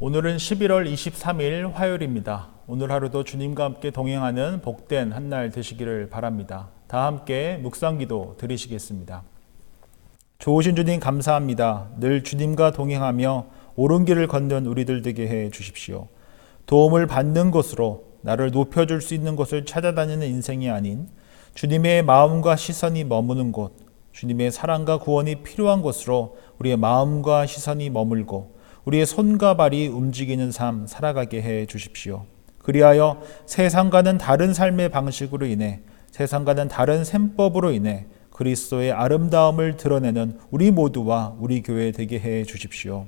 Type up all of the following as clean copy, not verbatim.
오늘은 11월 23일 화요일입니다. 오늘 하루도 주님과 함께 동행하는 복된 한 날 되시기를 바랍니다. 다 함께 묵상기도 드리시겠습니다. 좋으신 주님 감사합니다. 늘 주님과 동행하며 옳은 길을 걷는 우리들 되게 해 주십시오. 도움을 받는 곳으로 나를 높여줄 수 있는 곳을 찾아다니는 인생이 아닌 주님의 마음과 시선이 머무는 곳, 주님의 사랑과 구원이 필요한 곳으로 우리의 마음과 시선이 머물고 우리의 손과 발이 움직이는 삶 살아가게 해 주십시오. 그리하여 세상과는 다른 삶의 방식으로 인해, 세상과는 다른 셈법으로 인해 그리스도의 아름다움을 드러내는 우리 모두와 우리 교회 되게 해 주십시오.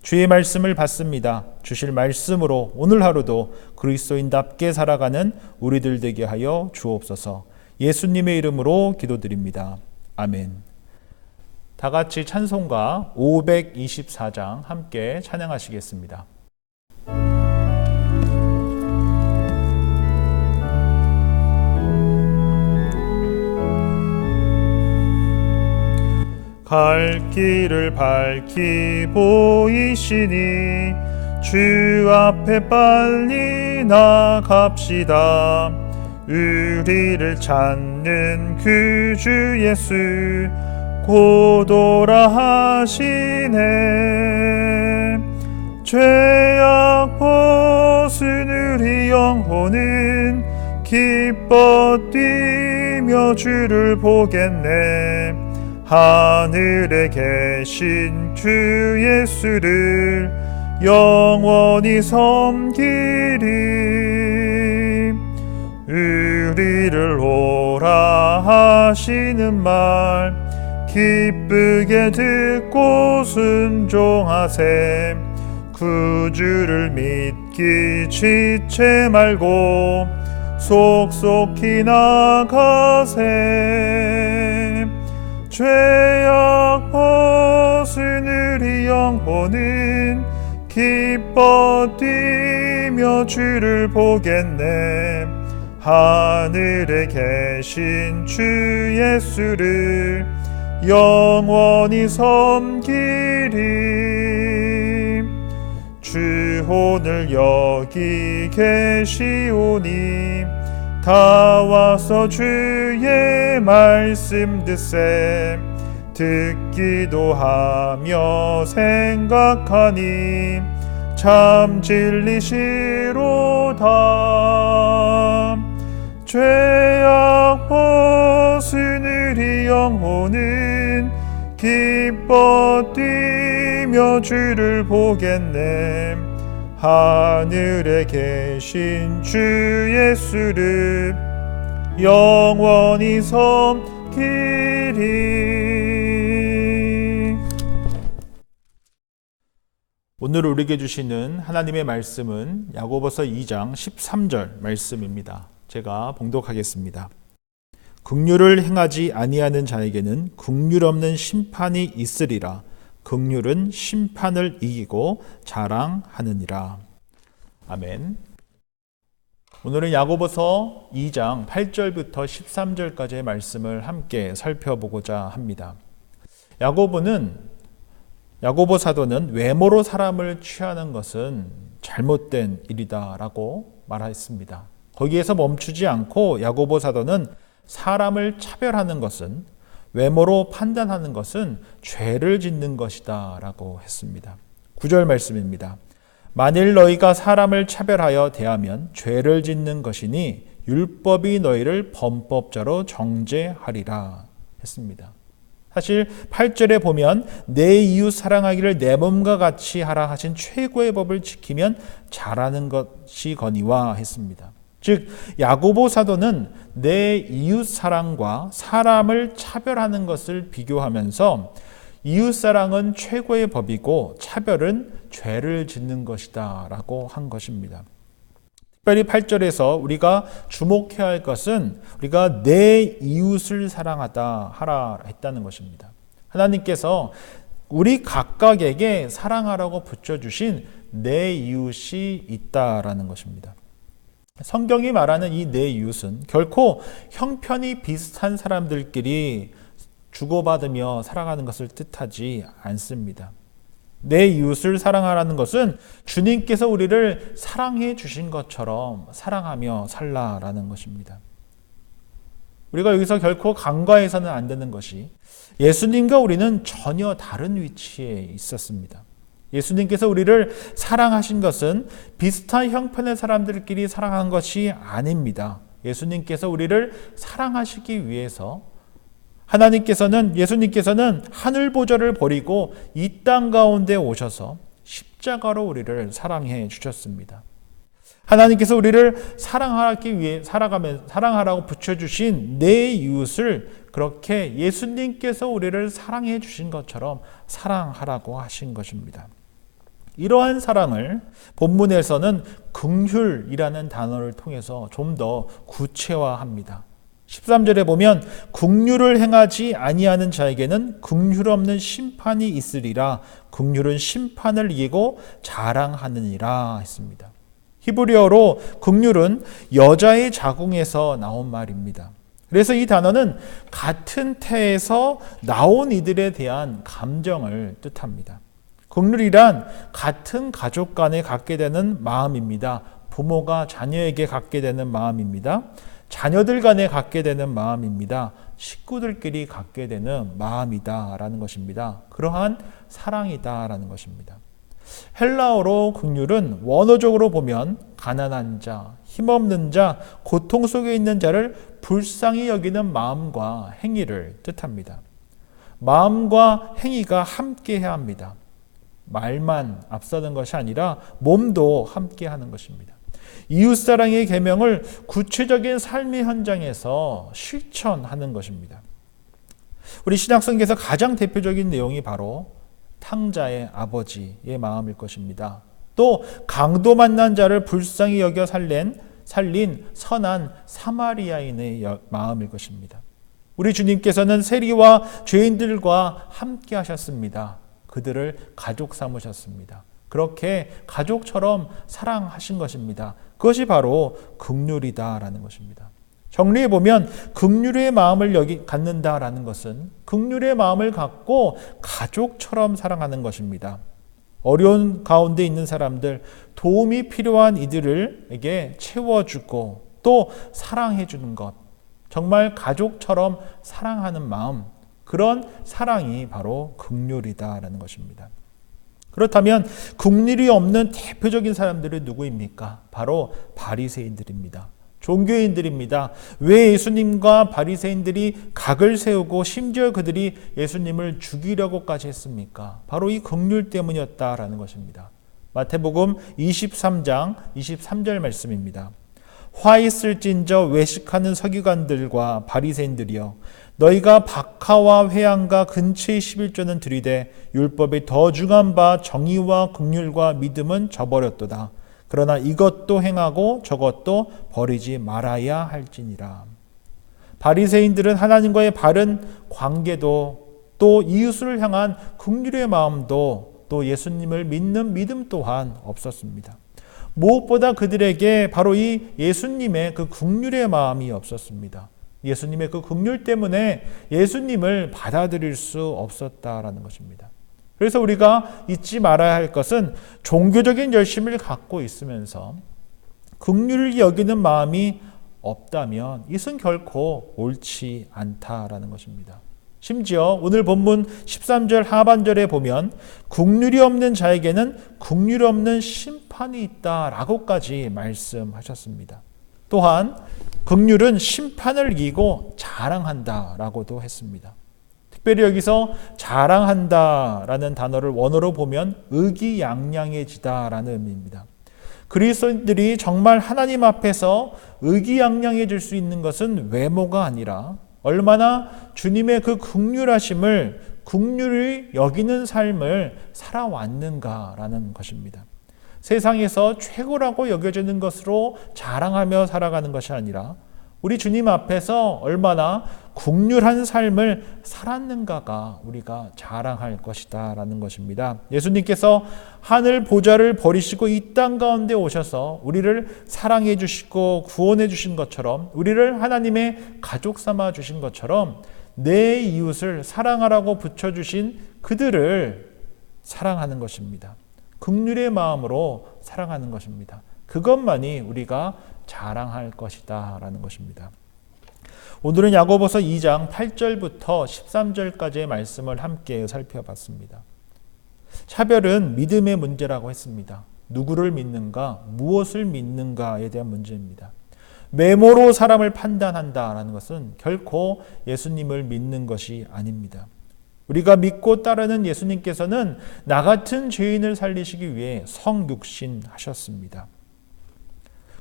주의 말씀을 받습니다. 주실 말씀으로 오늘 하루도 그리스도인답게 살아가는 우리들 되게 하여 주옵소서. 예수님의 이름으로 기도드립니다. 아멘. 다 같이 찬송가 524장 함께 찬양하시겠습니다. 갈 길을 밝히 보이시니 주 앞에 빨리 나갑시다. 우리를 찾는 그 주 예수 곧 오라 하시네. 죄악 벗은 우리 영혼은 기뻐 뛰며 주를 보겠네. 하늘에 계신 주 예수를 영원히 섬기리. 우리를 오라 하시는 말 기쁘게 듣고 순종하세. 구주를 믿기 지체 말고 속속히 나가세. 죄악 벗은 우리 영혼은 기뻐 뛰며 주를 보겠네. 하늘에 계신 주 예수를 영원히 섬기리. 주 오늘 여기 계시오니 다 와서 주의 말씀 듣세. 듣기도 하며 생각하니 참 진리시로다. 죄악 벗은 우리 영혼은 기뻐 뛰며 주를 보겠네. 하늘에 계신 주 예수를 영원히 섬기리. 오늘 우리에게 주시는 하나님의 말씀은 야고보서 2장 13절 말씀입니다. 제가 봉독하겠습니다. 긍휼을 행하지 아니하는 자에게는 긍휼 없는 심판이 있으리라. 긍휼은 심판을 이기고 자랑하느니라. 아멘. 오늘은 야고보서 2장 8절부터 13절까지의 말씀을 함께 살펴보고자 합니다. 야고보 사도는 외모로 사람을 취하는 것은 잘못된 일이다라고 말했습니다. 거기에서 멈추지 않고 야고보 사도는 사람을 차별하는 것은, 외모로 판단하는 것은 죄를 짓는 것이다 라고 했습니다. 9절 말씀입니다. 만일 너희가 사람을 차별하여 대하면 죄를 짓는 것이니 율법이 너희를 범법자로 정죄하리라 했습니다. 사실 8절에 보면 내 이웃 사랑하기를 내 몸과 같이 하라 하신 최고의 법을 지키면 잘하는 것이거니와 했습니다. 즉 야고보 사도는 내 이웃 사랑과 사람을 차별하는 것을 비교하면서 이웃 사랑은 최고의 법이고 차별은 죄를 짓는 것이다 라고 한 것입니다. 특별히 8절에서 우리가 주목해야 할 것은 우리가 내 이웃을 사랑하다 하라 했다는 것입니다. 하나님께서 우리 각각에게 사랑하라고 붙여주신 내 이웃이 있다라는 것입니다. 성경이 말하는 이 내 이웃은 결코 형편이 비슷한 사람들끼리 주고받으며 살아가는 것을 뜻하지 않습니다. 내 이웃을 사랑하라는 것은 주님께서 우리를 사랑해 주신 것처럼 사랑하며 살라라는 것입니다. 우리가 여기서 결코 간과해서는 안 되는 것이 예수님과 우리는 전혀 다른 위치에 있었습니다. 예수님께서 우리를 사랑하신 것은 비슷한 형편의 사람들끼리 사랑한 것이 아닙니다. 예수님께서 우리를 사랑하시기 위해서 예수님께서는 하늘 보좌를 버리고 이 땅 가운데 오셔서 십자가로 우리를 사랑해 주셨습니다. 하나님께서 우리를 사랑하기 위해 사랑하라고 붙여주신 내 이웃을 그렇게 예수님께서 우리를 사랑해 주신 것처럼 사랑하라고 하신 것입니다. 이러한 사랑을 본문에서는 긍휼이라는 단어를 통해서 좀 더 구체화합니다. 13절에 보면 긍휼을 행하지 아니하는 자에게는 긍휼 없는 심판이 있으리라. 긍휼은 심판을 이기고 자랑하느니라 했습니다. 히브리어로 긍휼은 여자의 자궁에서 나온 말입니다. 그래서 이 단어는 같은 태에서 나온 이들에 대한 감정을 뜻합니다. 긍휼이란 같은 가족 간에 갖게 되는 마음입니다. 부모가 자녀에게 갖게 되는 마음입니다. 자녀들 간에 갖게 되는 마음입니다. 식구들끼리 갖게 되는 마음이다라는 것입니다. 그러한 사랑이다라는 것입니다. 헬라어로 긍휼은 원어적으로 보면 가난한 자, 힘없는 자, 고통 속에 있는 자를 불쌍히 여기는 마음과 행위를 뜻합니다. 마음과 행위가 함께해야 합니다. 말만 앞서는 것이 아니라 몸도 함께하는 것입니다. 이웃사랑의 계명을 구체적인 삶의 현장에서 실천하는 것입니다. 우리 신약성경에서 가장 대표적인 내용이 바로 탕자의 아버지의 마음일 것입니다. 또 강도 만난 자를 불쌍히 여겨 살린 선한 사마리아인의 마음일 것입니다. 우리 주님께서는 세리와 죄인들과 함께 하셨습니다. 그들을 가족 삼으셨습니다. 그렇게 가족처럼 사랑하신 것입니다. 그것이 바로 긍휼이다라는 것입니다. 정리해 보면 긍휼의 마음을 갖는다라는 것은 긍휼의 마음을 갖고 가족처럼 사랑하는 것입니다. 어려운 가운데 있는 사람들, 도움이 필요한 이들에게 채워주고 또 사랑해 주는 것, 정말 가족처럼 사랑하는 마음, 그런 사랑이 바로 긍휼이다라는 것입니다. 그렇다면 긍휼이 없는 대표적인 사람들이 누구입니까? 바로 바리새인들입니다. 종교인들입니다. 왜 예수님과 바리새인들이 각을 세우고 심지어 그들이 예수님을 죽이려고까지 했습니까? 바로 이 긍휼 때문이었다라는 것입니다. 마태복음 23장 23절 말씀입니다. 화 있을진저 외식하는 서기관들과 바리새인들이여, 너희가 박하와 회양과 근처의 11조는 들이되 율법의 더 중한 바 정의와 긍휼과 믿음은 저버렸도다. 그러나 이것도 행하고 저것도 버리지 말아야 할지니라. 바리새인들은 하나님과의 바른 관계도 또 이웃을 향한 긍휼의 마음도 또 예수님을 믿는 믿음 또한 없었습니다. 무엇보다 그들에게 바로 이 예수님의 그 긍휼의 마음이 없었습니다. 예수님의 그 긍휼 때문에 예수님을 받아들일 수 없었다라는 것입니다. 그래서 우리가 잊지 말아야 할 것은 종교적인 열심을 갖고 있으면서 긍휼을 여기는 마음이 없다면 이것은 결코 옳지 않다라는 것입니다. 심지어 오늘 본문 13절 하반절에 보면 긍휼이 없는 자에게는 긍휼 없는 심판이 있다라고까지 말씀하셨습니다. 또한 긍휼은 심판을 이기고 자랑한다라고도 했습니다. 특별히 여기서 자랑한다라는 단어를 원어로 보면 의기양양해지다라는 의미입니다. 그리스도인들이 정말 하나님 앞에서 의기양양해질 수 있는 것은 외모가 아니라 얼마나 주님의 그 긍휼하심을 긍휼히 여기는 삶을 살아왔는가라는 것입니다. 세상에서 최고라고 여겨지는 것으로 자랑하며 살아가는 것이 아니라 우리 주님 앞에서 얼마나 긍휼한 삶을 살았는가가 우리가 자랑할 것이다 라는 것입니다. 예수님께서 하늘 보좌를 버리시고 이 땅 가운데 오셔서 우리를 사랑해 주시고 구원해 주신 것처럼, 우리를 하나님의 가족 삼아 주신 것처럼 내 이웃을 사랑하라고 붙여주신 그들을 사랑하는 것입니다. 긍휼의 마음으로 사랑하는 것입니다. 그것만이 우리가 자랑할 것이다 라는 것입니다. 오늘은 야고보서 2장 8절부터 13절까지의 말씀을 함께 살펴봤습니다. 차별은 믿음의 문제라고 했습니다. 누구를 믿는가, 무엇을 믿는가에 대한 문제입니다. 외모로 사람을 판단한다라는 것은 결코 예수님을 믿는 것이 아닙니다. 우리가 믿고 따르는 예수님께서는 나 같은 죄인을 살리시기 위해 성육신하셨습니다.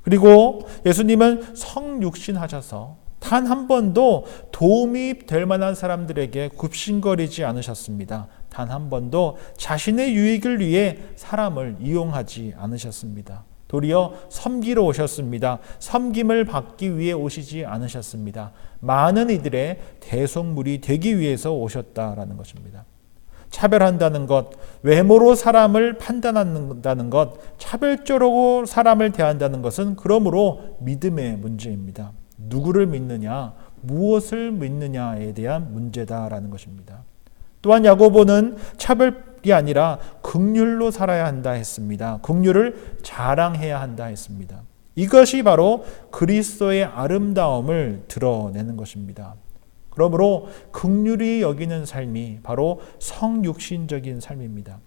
그리고 예수님은 성육신하셔서 단 한 번도 도움이 될 만한 사람들에게 굽신거리지 않으셨습니다. 단 한 번도 자신의 유익을 위해 사람을 이용하지 않으셨습니다. 도리어 섬기러 오셨습니다. 섬김을 받기 위해 오시지 않으셨습니다. 많은 이들의 대속물이 되기 위해서 오셨다라는 것입니다. 차별한다는 것, 외모로 사람을 판단한다는 것, 차별적으로 사람을 대한다는 것은 그러므로 믿음의 문제입니다. 누구를 믿느냐, 무엇을 믿느냐에 대한 문제다라는 것입니다. 또한 야고보는 차별이 아니라 긍휼로 살아야 한다 했습니다. 긍휼을 자랑해야 한다 했습니다. 이것이 바로 그리스도의 아름다움을 드러내는 것입니다. 그러므로 긍휼히 여기는 삶이 바로 성육신적인 삶입니다.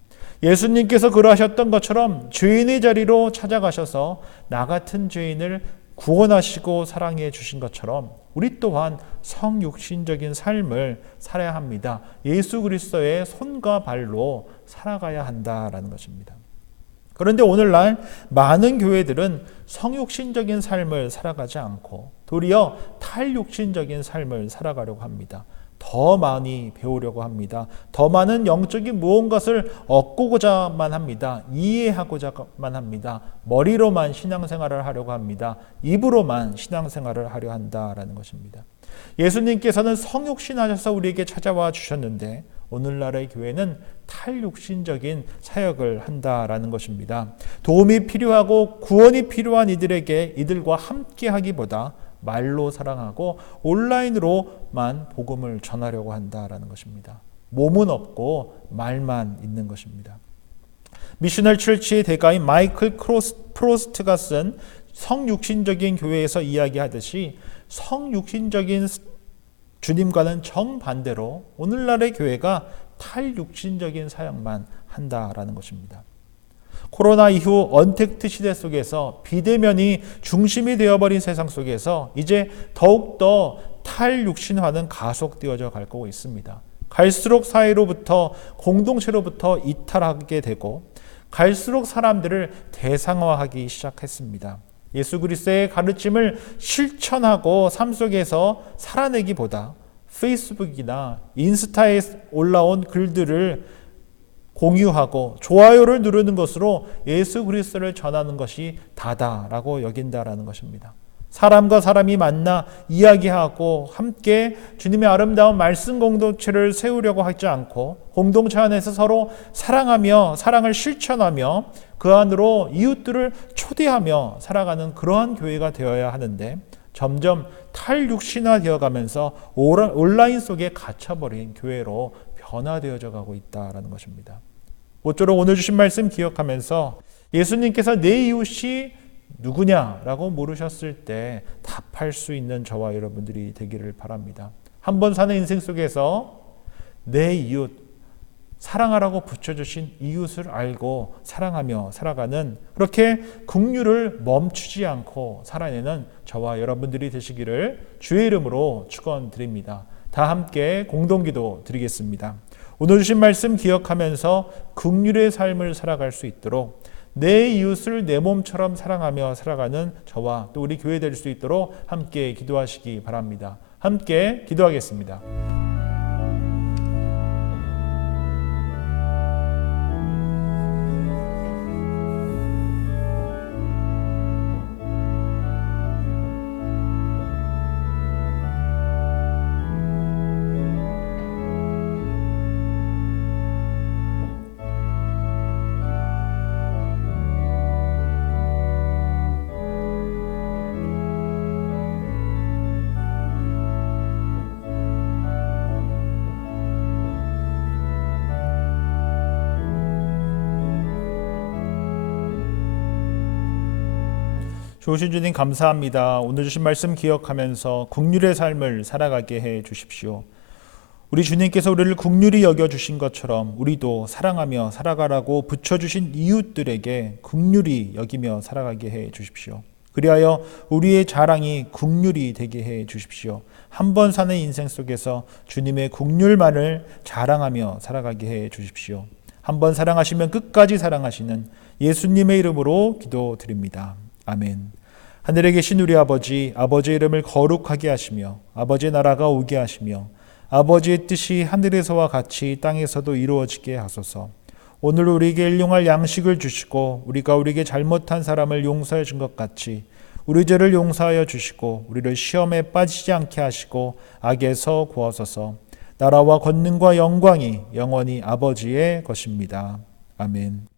예수님께서 그러하셨던 것처럼 죄인의 자리로 찾아가셔서 나 같은 죄인을 구원하시고 사랑해 주신 것처럼 우리 또한 성육신적인 삶을 살아야 합니다. 예수 그리스도의 손과 발로 살아가야 한다라는 것입니다. 그런데 오늘날 많은 교회들은 성육신적인 삶을 살아가지 않고 도리어 탈육신적인 삶을 살아가려고 합니다. 더 많이 배우려고 합니다. 더 많은 영적인 무언가를 얻고자만 합니다. 이해하고자만 합니다. 머리로만 신앙생활을 하려고 합니다. 입으로만 신앙생활을 하려 한다라는 것입니다. 예수님께서는 성육신하셔서 우리에게 찾아와 주셨는데 오늘날의 교회는 탈육신적인 사역을 한다라는 것입니다. 도움이 필요하고 구원이 필요한 이들과 함께 하기보다 말로 사랑하고 온라인으로만 복음을 전하려고 한다라는 것입니다. 몸은 없고 말만 있는 것입니다. 미셔널 철치의 대가인 마이클 프로스트가 쓴 성육신적인 교회에서 이야기하듯이 성육신적인 주님과는 정반대로 오늘날의 교회가 탈육신적인 사역만 한다라는 것입니다. 코로나 이후 언택트 시대 속에서 비대면이 중심이 되어버린 세상 속에서 이제 더욱더 탈육신화는 가속되어져 갈 거고 있습니다. 갈수록 사회로부터 공동체로부터 이탈하게 되고 갈수록 사람들을 대상화하기 시작했습니다. 예수 그리스도의 가르침을 실천하고 삶 속에서 살아내기보다 페이스북이나 인스타에 올라온 글들을 공유하고 좋아요를 누르는 것으로 예수 그리스도를 전하는 것이 다다라고 여긴다라는 것입니다. 사람과 사람이 만나 이야기하고 함께 주님의 아름다운 말씀 공동체를 세우려고 하지 않고 공동체 안에서 서로 사랑하며 사랑을 실천하며 그 안으로 이웃들을 초대하며 살아가는 그러한 교회가 되어야 하는데 점점 탈육신화 되어가면서 온라인 속에 갇혀버린 교회로 변화되어져 가고 있다는 것입니다. 모쪼록 오늘 주신 말씀 기억하면서 예수님께서 내 이웃이 누구냐라고 물으셨을 때 답할 수 있는 저와 여러분들이 되기를 바랍니다. 한 번 사는 인생 속에서 내 이웃, 사랑하라고 붙여주신 이웃을 알고 사랑하며 살아가는 그렇게 긍휼을 멈추지 않고 살아내는 저와 여러분들이 되시기를 주의 이름으로 축원드립니다. 다 함께 공동기도 드리겠습니다. 오늘 주신 말씀 기억하면서 긍휼의 삶을 살아갈 수 있도록 내 이웃을 내 몸처럼 사랑하며 살아가는 저와 또 우리 교회 될 수 있도록 함께 기도하시기 바랍니다. 함께 기도하겠습니다. 좋으신 주님 감사합니다. 오늘 주신 말씀 기억하면서 긍휼의 삶을 살아가게 해 주십시오. 우리 주님께서 우리를 긍휼히 여겨주신 것처럼 우리도 사랑하며 살아가라고 붙여주신 이웃들에게 긍휼히 여기며 살아가게 해 주십시오. 그리하여 우리의 자랑이 긍휼이 되게 해 주십시오. 한 번 사는 인생 속에서 주님의 긍휼만을 자랑하며 살아가게 해 주십시오. 한 번 사랑하시면 끝까지 사랑하시는 예수님의 이름으로 기도드립니다. 아멘. 하늘에 계신 우리 아버지, 아버지의 이름을 거룩하게 하시며 아버지의 나라가 오게 하시며 아버지의 뜻이 하늘에서와 같이 땅에서도 이루어지게 하소서. 오늘 우리에게 일용할 양식을 주시고 우리가 우리에게 잘못한 사람을 용서해 준 것 같이 우리 죄를 용서하여 주시고 우리를 시험에 빠지지 않게 하시고 악에서 구하소서. 나라와 권능과 영광이 영원히 아버지의 것입니다. 아멘.